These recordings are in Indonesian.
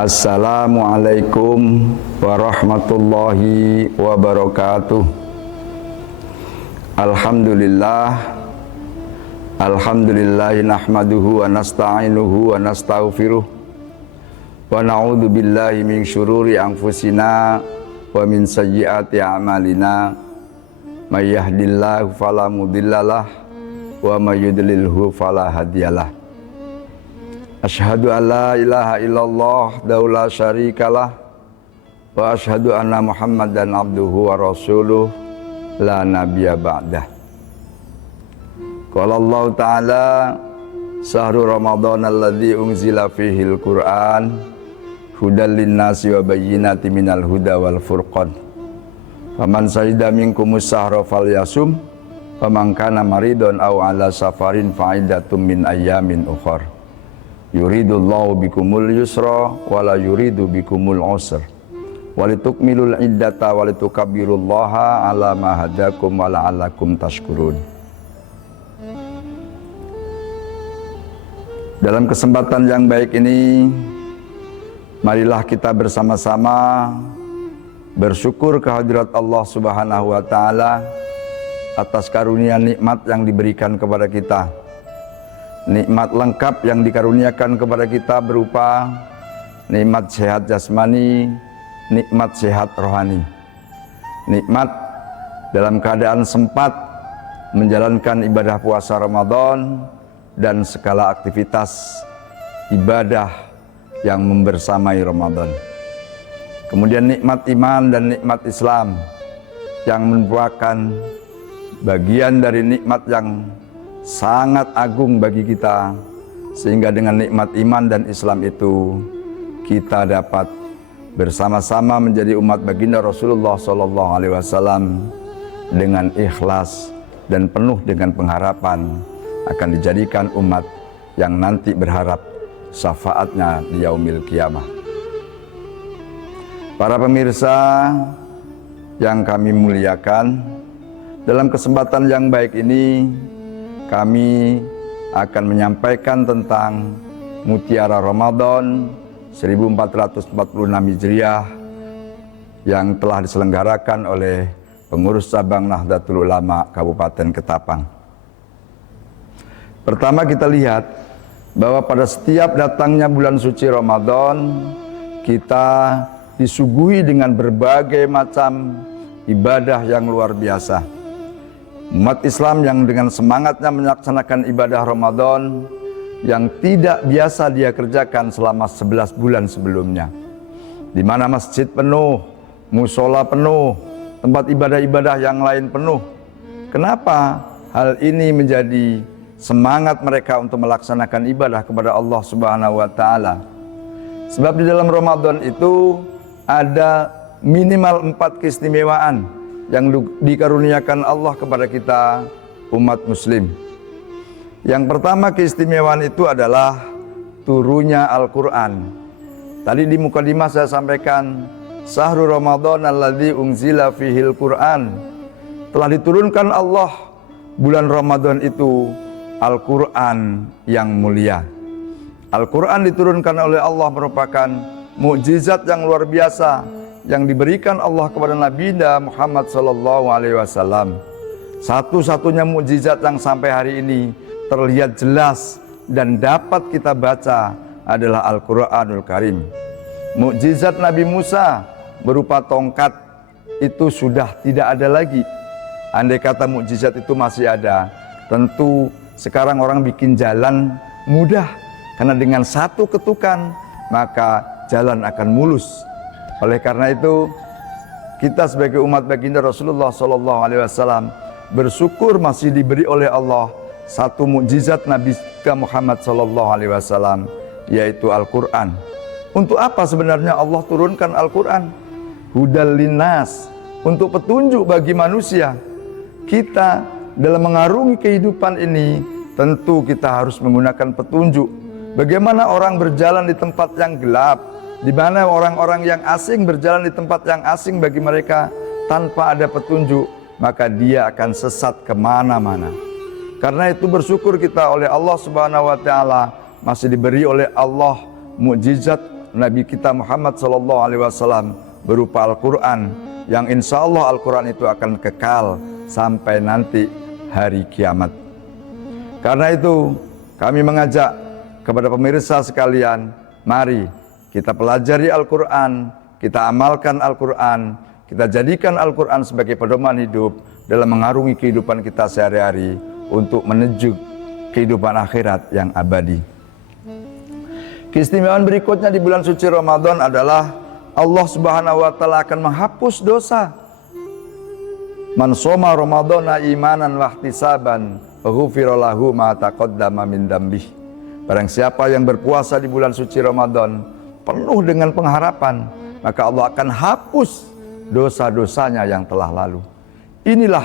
Assalamualaikum warahmatullahi wabarakatuh. Alhamdulillahi nahmaduhu wa nasta'inuhu wa nastaghfiruh wa na'udzu billahi min syururi anfusina wa min sayyiati a'malina. May yahdihillahu fala mudhillalah wa may yudlilhu fala hadiyalah. Asyhadu an la ilaha illallah la syarikalah wa asyhadu anna Muhammadan abduhu wa rasuluh la nabiyya ba'dah. Qala Allah Ta'ala syahrul Ramadan alladzi unzila fihil Qur'an hudal linnasi wa bayyinatin minal huda wal furqan. Faman syahida minkumus syahra falyasum wa man kana maridun aw ala safarin fa'idatum min ayyamin ukhar. Yuridullahu bikumul yusra wala yuridu bikumul usra walitukmilul iddata walitukabbirullaha ala ma hadakum wa la'allakum tashkurun. Dalam kesempatan yang baik ini, marilah kita bersama-sama bersyukur kehadirat Allah Subhanahu wa taala atas karunia nikmat yang diberikan kepada kita. Nikmat lengkap yang dikaruniakan kepada kita berupa nikmat sehat jasmani, nikmat sehat rohani. Nikmat dalam keadaan sempat menjalankan ibadah puasa Ramadan dan segala aktivitas ibadah yang membersamai Ramadan. Kemudian nikmat iman dan nikmat Islam yang merupakan bagian dari nikmat yang sangat agung bagi kita, sehingga dengan nikmat iman dan Islam itu kita dapat bersama-sama menjadi umat baginda Rasulullah SAW dengan ikhlas dan penuh dengan pengharapan akan dijadikan umat yang nanti berharap syafaatnya di yaumil qiyamah. Para pemirsa yang kami muliakan, dalam kesempatan yang baik ini kami akan menyampaikan tentang Mutiara Ramadan 1446 Hijriah yang telah diselenggarakan oleh pengurus cabang Nahdlatul Ulama Kabupaten Ketapang. Pertama kita lihat bahwa pada setiap datangnya bulan suci Ramadan, kita disuguhi dengan berbagai macam ibadah yang luar biasa. Umat Islam yang dengan semangatnya melaksanakan ibadah Ramadan yang tidak biasa dia kerjakan selama 11 bulan sebelumnya, di mana masjid penuh, musola penuh, tempat ibadah-ibadah yang lain penuh. Kenapa hal ini menjadi semangat mereka untuk melaksanakan ibadah kepada Allah Subhanahu wa taala? Sebab di dalam Ramadan itu ada minimal 4 keistimewaan yang dikaruniakan Allah kepada kita umat muslim. Yang pertama keistimewaan itu adalah turunnya Al-Quran. Tadi di mukadimah saya sampaikan syahrul Ramadan alladzi unzila fihil Qur'an. Telah diturunkan Allah bulan Ramadan itu Al-Quran yang mulia. Al-Quran diturunkan oleh Allah merupakan mukjizat yang luar biasa yang diberikan Allah kepada Nabi Muhammad SAW. Satu-satunya mukjizat yang sampai hari ini terlihat jelas dan dapat kita baca adalah Al-Quranul Karim. Mukjizat Nabi Musa berupa tongkat itu sudah tidak ada lagi. Andai kata mukjizat itu masih ada, tentu sekarang orang bikin jalan mudah, karena dengan satu ketukan maka jalan akan mulus. Oleh karena itu, kita sebagai umat baginda Rasulullah SAW bersyukur masih diberi oleh Allah satu mukjizat Nabi Muhammad SAW, yaitu Al-Quran. Untuk apa sebenarnya Allah turunkan Al-Quran? Hudal linnas, untuk petunjuk bagi manusia. Kita dalam mengarungi kehidupan ini, tentu kita harus menggunakan petunjuk. Bagaimana orang berjalan di tempat yang gelap, di mana orang-orang yang asing berjalan di tempat yang asing bagi mereka tanpa ada petunjuk, maka dia akan sesat kemana-mana. Karena itu bersyukur kita oleh Allah Subhanahu wa Ta'ala masih diberi oleh Allah mukjizat Nabi kita Muhammad SAW berupa Al-Quran, yang insya Allah Al-Quran itu akan kekal sampai nanti hari kiamat. Karena itu kami mengajak kepada pemirsa sekalian, mari kita pelajari Al-Quran, kita amalkan Al-Quran, kita jadikan Al-Quran sebagai pedoman hidup dalam mengarungi kehidupan kita sehari-hari untuk menuju kehidupan akhirat yang abadi. Keistimewaan berikutnya di bulan suci Ramadan adalah Allah Subhanahu wa taala akan menghapus dosa. Man shoma Ramadhana imanan wa ihtisaban ghufira lahu ma taqaddama min dambih. Barang siapa yang berpuasa di bulan suci Ramadan penuh dengan pengharapan, maka Allah akan hapus dosa-dosanya yang telah lalu. Inilah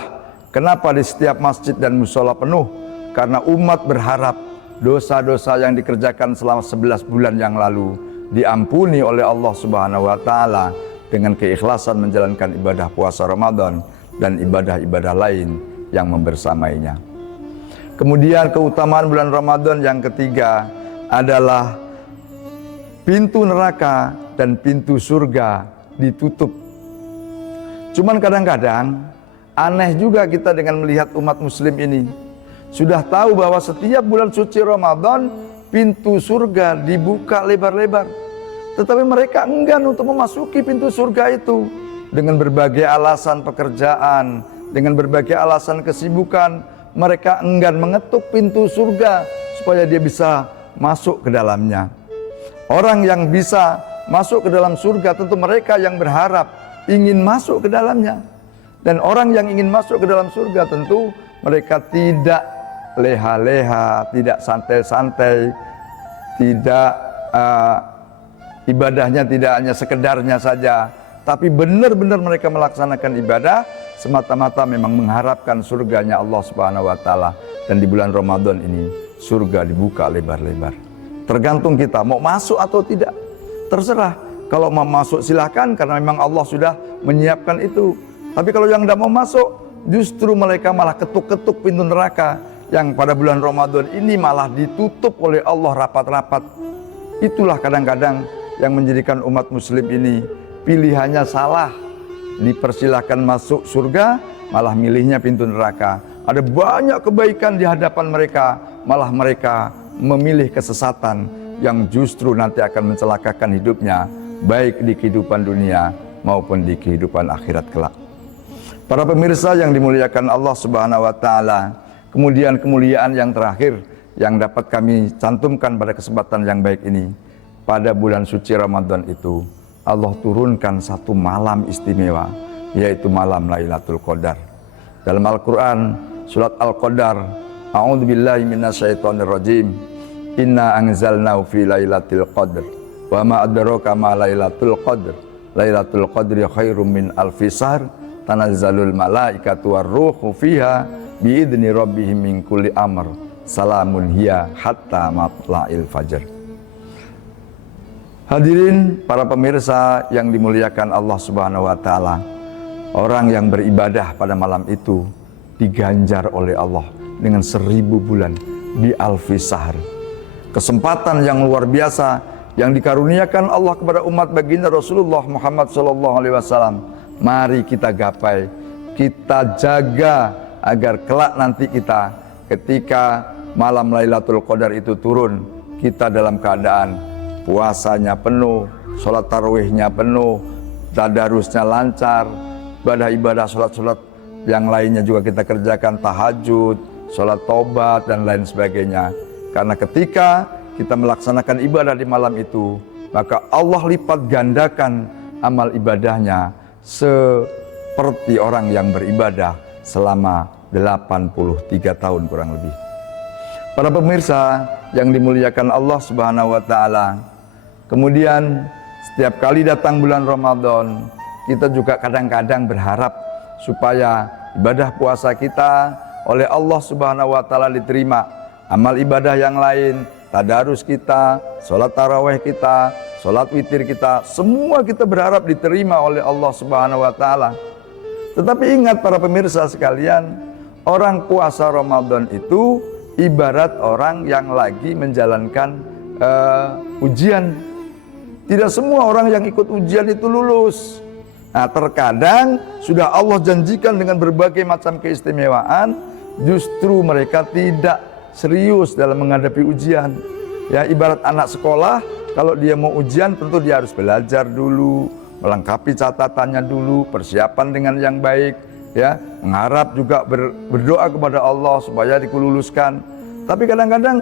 kenapa di setiap masjid dan mushola penuh, karena umat berharap dosa-dosa yang dikerjakan selama 11 bulan yang lalu diampuni oleh Allah Subhanahu wa taala dengan keikhlasan menjalankan ibadah puasa Ramadan dan ibadah-ibadah lain yang membersamainya. Kemudian keutamaan bulan Ramadan yang ketiga adalah pintu neraka dan pintu surga ditutup. Cuman kadang-kadang aneh juga kita dengan melihat umat muslim ini. Sudah tahu bahwa setiap bulan suci Ramadan pintu surga dibuka lebar-lebar, tetapi mereka enggan untuk memasuki pintu surga itu dengan berbagai alasan pekerjaan, dengan berbagai alasan kesibukan. Mereka enggan mengetuk pintu surga supaya dia bisa masuk ke dalamnya. Orang yang bisa masuk ke dalam surga tentu mereka yang berharap ingin masuk ke dalamnya. Dan orang yang ingin masuk ke dalam surga tentu mereka tidak leha-leha, tidak santai-santai, tidak ibadahnya tidak hanya sekedarnya saja, tapi benar-benar mereka melaksanakan ibadah semata-mata memang mengharapkan surganya Allah Subhanahu wa taala. Dan di bulan Ramadan ini surga dibuka lebar-lebar. Tergantung kita mau masuk atau tidak. Terserah. Kalau mau masuk silahkan, karena memang Allah sudah menyiapkan itu. Tapi kalau yang tidak mau masuk, justru mereka malah ketuk-ketuk pintu neraka yang pada bulan Ramadan ini malah ditutup oleh Allah rapat-rapat. Itulah kadang-kadang yang menjadikan umat muslim ini pilihannya salah. Dipersilahkan masuk surga, malah milihnya pintu neraka. Ada banyak kebaikan di hadapan mereka, malah mereka memilih kesesatan yang justru nanti akan mencelakakan hidupnya, baik di kehidupan dunia maupun di kehidupan akhirat kelak. Para pemirsa yang dimuliakan Allah Subhanahu wa taala, kemudian kemuliaan yang terakhir yang dapat kami cantumkan pada kesempatan yang baik ini, pada bulan suci Ramadan itu Allah turunkan satu malam istimewa, yaitu malam Lailatul Qadar. Dalam Al-Quran, surat Al-Qadar, A'udzubillahi minasyaitonirrajim, Inna anzalnahu fi Lailatul Qadr, wa ma adraka ma Lailatul Qadr, Lailatul Qadri khairum min alfi syahr, tanazzalul malaikatu warruhu fiha biidzni rabbihim min kulli amr, salamun hiya hatta matla'il fajr. Hadirin para pemirsa yang dimuliakan Allah Subhanahu wa taala, orang yang beribadah pada malam itu diganjar oleh Allah dengan 1000 bulan di alfi syahr. Kesempatan yang luar biasa yang dikaruniakan Allah kepada umat baginda Rasulullah Muhammad SAW. Mari kita gapai, kita jaga agar kelak nanti kita ketika malam Lailatul Qadar itu turun, kita dalam keadaan puasanya penuh, sholat tarawihnya penuh, tadarusnya lancar, ibadah-ibadah sholat-sholat yang lainnya juga kita kerjakan, tahajud, sholat taubat dan lain sebagainya. Karena ketika kita melaksanakan ibadah di malam itu, maka Allah lipat gandakan amal ibadahnya seperti orang yang beribadah selama 83 tahun kurang lebih. Para pemirsa yang dimuliakan Allah Subhanahu wa taala, kemudian setiap kali datang bulan Ramadan, kita juga kadang-kadang berharap supaya ibadah puasa kita oleh Allah Subhanahu wa taala diterima. Amal ibadah yang lain, tadarus kita, sholat tarawih kita, sholat witir kita, semua kita berharap diterima oleh Allah Subhanahu wa taala. Tetapi ingat para pemirsa sekalian, orang puasa Ramadan itu ibarat orang yang lagi menjalankan ujian. Tidak semua orang yang ikut ujian itu lulus. Nah, terkadang sudah Allah janjikan dengan berbagai macam keistimewaan, justru mereka tidak serius dalam menghadapi ujian. Ya, ibarat anak sekolah, kalau dia mau ujian tentu dia harus belajar dulu, melengkapi catatannya dulu, persiapan dengan yang baik, ya, mengharap juga berdoa kepada Allah supaya dikuluskan. Tapi kadang-kadang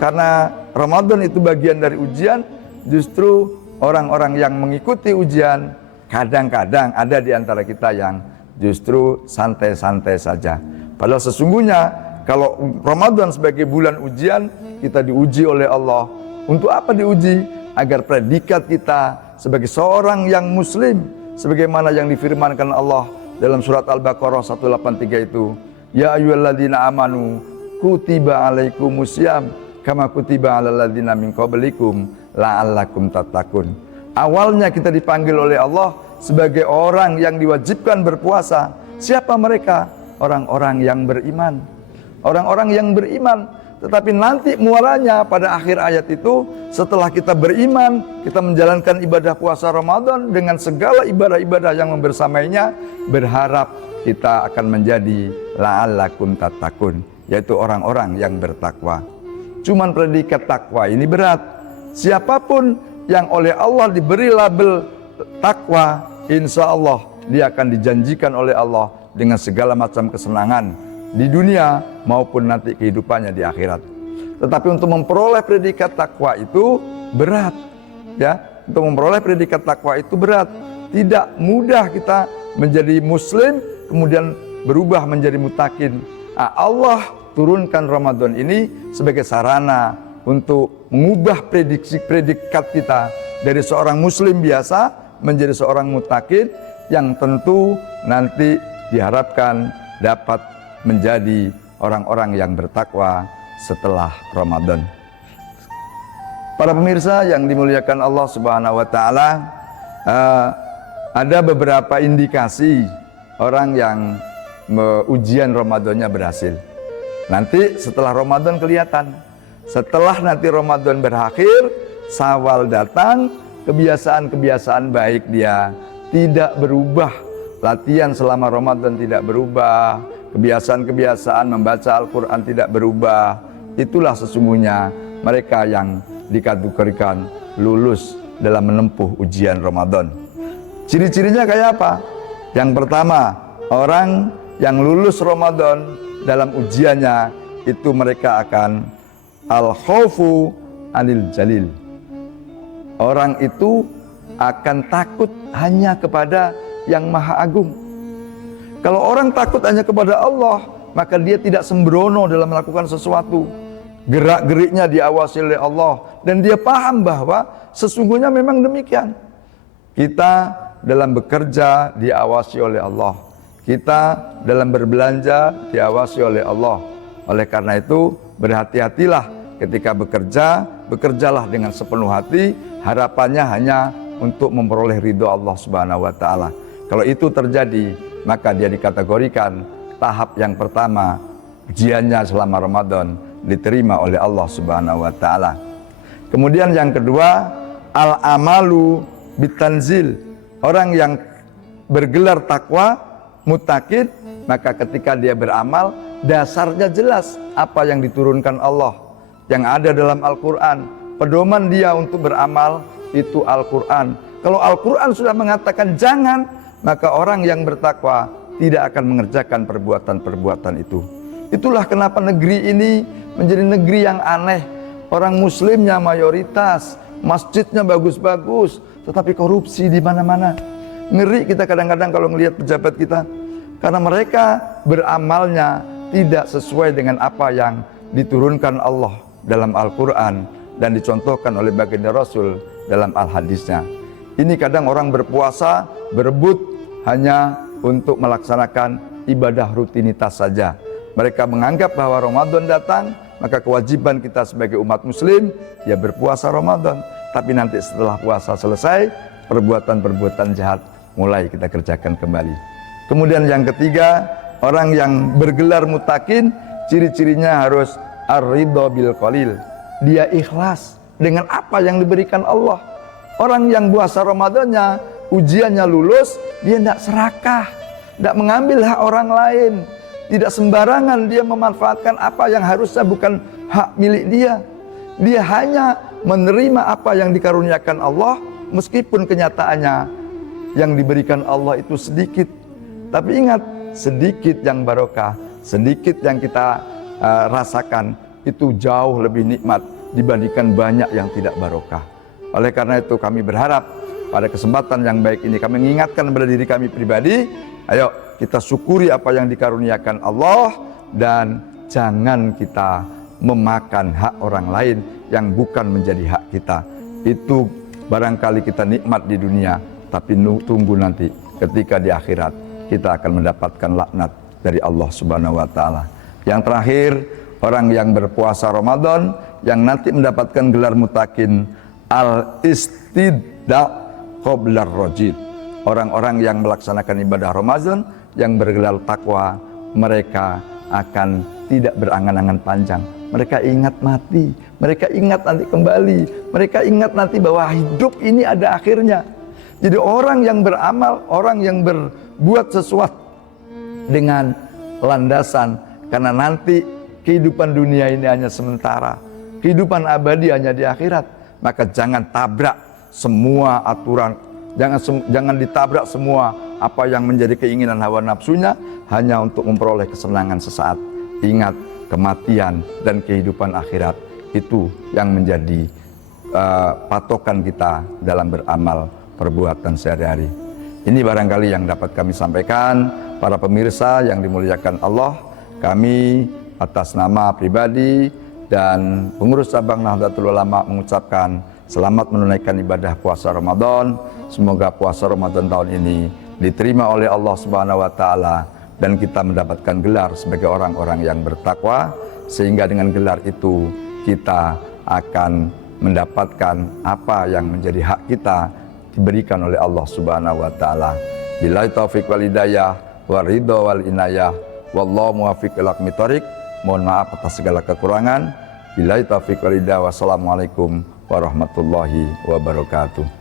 karena Ramadan itu bagian dari ujian, justru orang-orang yang mengikuti ujian, kadang-kadang ada di antara kita yang justru santai-santai saja. Padahal sesungguhnya kalau Ramadan sebagai bulan ujian, kita diuji oleh Allah. Untuk apa diuji? Agar predikat kita sebagai seorang yang muslim, sebagaimana yang difirmankan Allah dalam surat Al-Baqarah 183 itu, ya ayyuhalladzina amanu kutiba alaikumusiyam kama kutiba alal ladzina min qablikum la'allakum tattaqun. Awalnya kita dipanggil oleh Allah sebagai orang yang diwajibkan berpuasa. Siapa mereka? Orang-orang yang beriman. Orang-orang yang beriman. Tetapi nanti muaranya pada akhir ayat itu, setelah kita beriman, kita menjalankan ibadah puasa Ramadan dengan segala ibadah-ibadah yang membersamainya, berharap kita akan menjadi la'allakum tattaqun, yaitu orang-orang yang bertakwa. Cuman predikat takwa ini berat. Siapapun yang oleh Allah diberi label takwa, insya Allah dia akan dijanjikan oleh Allah dengan segala macam kesenangan di dunia maupun nanti kehidupannya di akhirat. Tetapi untuk memperoleh predikat takwa itu berat, ya. Untuk memperoleh predikat takwa itu berat. Tidak mudah kita menjadi muslim kemudian berubah menjadi mutakin. Allah turunkan Ramadan ini sebagai sarana untuk mengubah predikat kita dari seorang muslim biasa menjadi seorang mutakin yang tentu nanti diharapkan dapat menjadi orang-orang yang bertakwa setelah Ramadan. Para pemirsa yang dimuliakan Allah Subhanahu wa taala, ada beberapa indikasi orang yang ujian Ramadannya berhasil. Nanti setelah Ramadan kelihatan. Setelah nanti Ramadan berakhir, Syawal datang, kebiasaan-kebiasaan baik dia tidak berubah. Latihan selama Ramadan tidak berubah, kebiasaan-kebiasaan membaca Al-Quran tidak berubah. Itulah sesungguhnya mereka yang dikategorikan lulus dalam menempuh ujian Ramadan. Ciri-cirinya kayak apa? Yang pertama, orang yang lulus Ramadan dalam ujiannya itu mereka akan al-khawfu anil jalil. Orang itu akan takut hanya kepada yang Maha Agung. Kalau orang takut hanya kepada Allah, maka dia tidak sembrono dalam melakukan sesuatu. Gerak-geriknya diawasi oleh Allah dan dia paham bahwa sesungguhnya memang demikian. Kita dalam bekerja diawasi oleh Allah. Kita dalam berbelanja diawasi oleh Allah. Oleh karena itu, berhati-hatilah ketika bekerja, bekerjalah dengan sepenuh hati, harapannya hanya untuk memperoleh ridho Allah Subhanahu wa taala. Kalau itu terjadi, maka dia dikategorikan tahap yang pertama, ujiannya selama Ramadan diterima oleh Allah Subhanahu wa taala. Kemudian yang kedua, al-amalu bitanzil. Orang yang bergelar takwa, muttaqin, maka ketika dia beramal, dasarnya jelas apa yang diturunkan Allah, yang ada dalam Al-Quran. Pedoman dia untuk beramal itu Al-Quran. Kalau Al-Quran sudah mengatakan jangan, maka orang yang bertakwa tidak akan mengerjakan perbuatan-perbuatan itu. Itulah kenapa negeri ini menjadi negeri yang aneh. Orang muslimnya mayoritas, masjidnya bagus-bagus, tetapi korupsi di mana-mana. Ngeri kita kadang-kadang kalau melihat pejabat kita, karena mereka beramalnya tidak sesuai dengan apa yang diturunkan Allah dalam Al-Quran dan dicontohkan oleh baginda Rasul dalam Al-Hadisnya. Ini kadang orang berpuasa berebut hanya untuk melaksanakan ibadah rutinitas saja. Mereka menganggap bahwa Ramadan datang, maka kewajiban kita sebagai umat muslim ya berpuasa Ramadan. Tapi nanti setelah puasa selesai, perbuatan-perbuatan jahat mulai kita kerjakan kembali. Kemudian yang ketiga, orang yang bergelar muttaqin, ciri-cirinya harus ar-ridha bil qalil. Dia ikhlas dengan apa yang diberikan Allah. Orang yang puasa Ramadannya, ujiannya lulus, dia tidak serakah, tidak mengambil hak orang lain, tidak sembarangan dia memanfaatkan apa yang harusnya bukan hak milik dia. Dia hanya menerima apa yang dikaruniakan Allah, meskipun kenyataannya yang diberikan Allah itu sedikit. Tapi ingat, sedikit yang barokah, sedikit yang kita rasakan itu jauh lebih nikmat dibandingkan banyak yang tidak barokah. Oleh karena itu kami berharap pada kesempatan yang baik ini kami mengingatkan kepada diri kami pribadi, ayo kita syukuri apa yang dikaruniakan Allah dan jangan kita memakan hak orang lain yang bukan menjadi hak kita. Itu barangkali kita nikmat di dunia, tapi tunggu nanti ketika di akhirat kita akan mendapatkan laknat dari Allah Subhanahu wa taala. Yang terakhir, orang yang berpuasa Ramadan yang nanti mendapatkan gelar mutakin al-istidda qabla rajid. Orang-orang yang melaksanakan ibadah Ramadan yang bergelar takwa, mereka akan tidak berangan-angan panjang. Mereka ingat mati, mereka ingat nanti kembali, mereka ingat nanti bahwa hidup ini ada akhirnya. Jadi orang yang beramal, orang yang berbuat sesuatu dengan landasan karena nanti kehidupan dunia ini hanya sementara, kehidupan abadi hanya di akhirat, maka jangan tabrak semua aturan, jangan ditabrak semua apa yang menjadi keinginan hawa nafsunya hanya untuk memperoleh kesenangan sesaat. Ingat, kematian dan kehidupan akhirat itu yang menjadi patokan kita dalam beramal perbuatan sehari-hari. Ini barangkali yang dapat kami sampaikan. Para pemirsa yang dimuliakan Allah, kami atas nama pribadi dan pengurus cabang Nahdlatul Ulama mengucapkan selamat menunaikan ibadah puasa Ramadan. Semoga puasa Ramadan tahun ini diterima oleh Allah Subhanahu wa taala dan kita mendapatkan gelar sebagai orang-orang yang bertakwa, sehingga dengan gelar itu kita akan mendapatkan apa yang menjadi hak kita diberikan oleh Allah Subhanahu wa taala. Billahi taufiq wal hidayah wa ridha wal inayah wallahu muwaffiq ila aqwamit thoriq. Mohon maaf atas segala kekurangan. Billahi taufiq wal hidayah. Wassalamualaikum warahmatullahi wabarakatuh.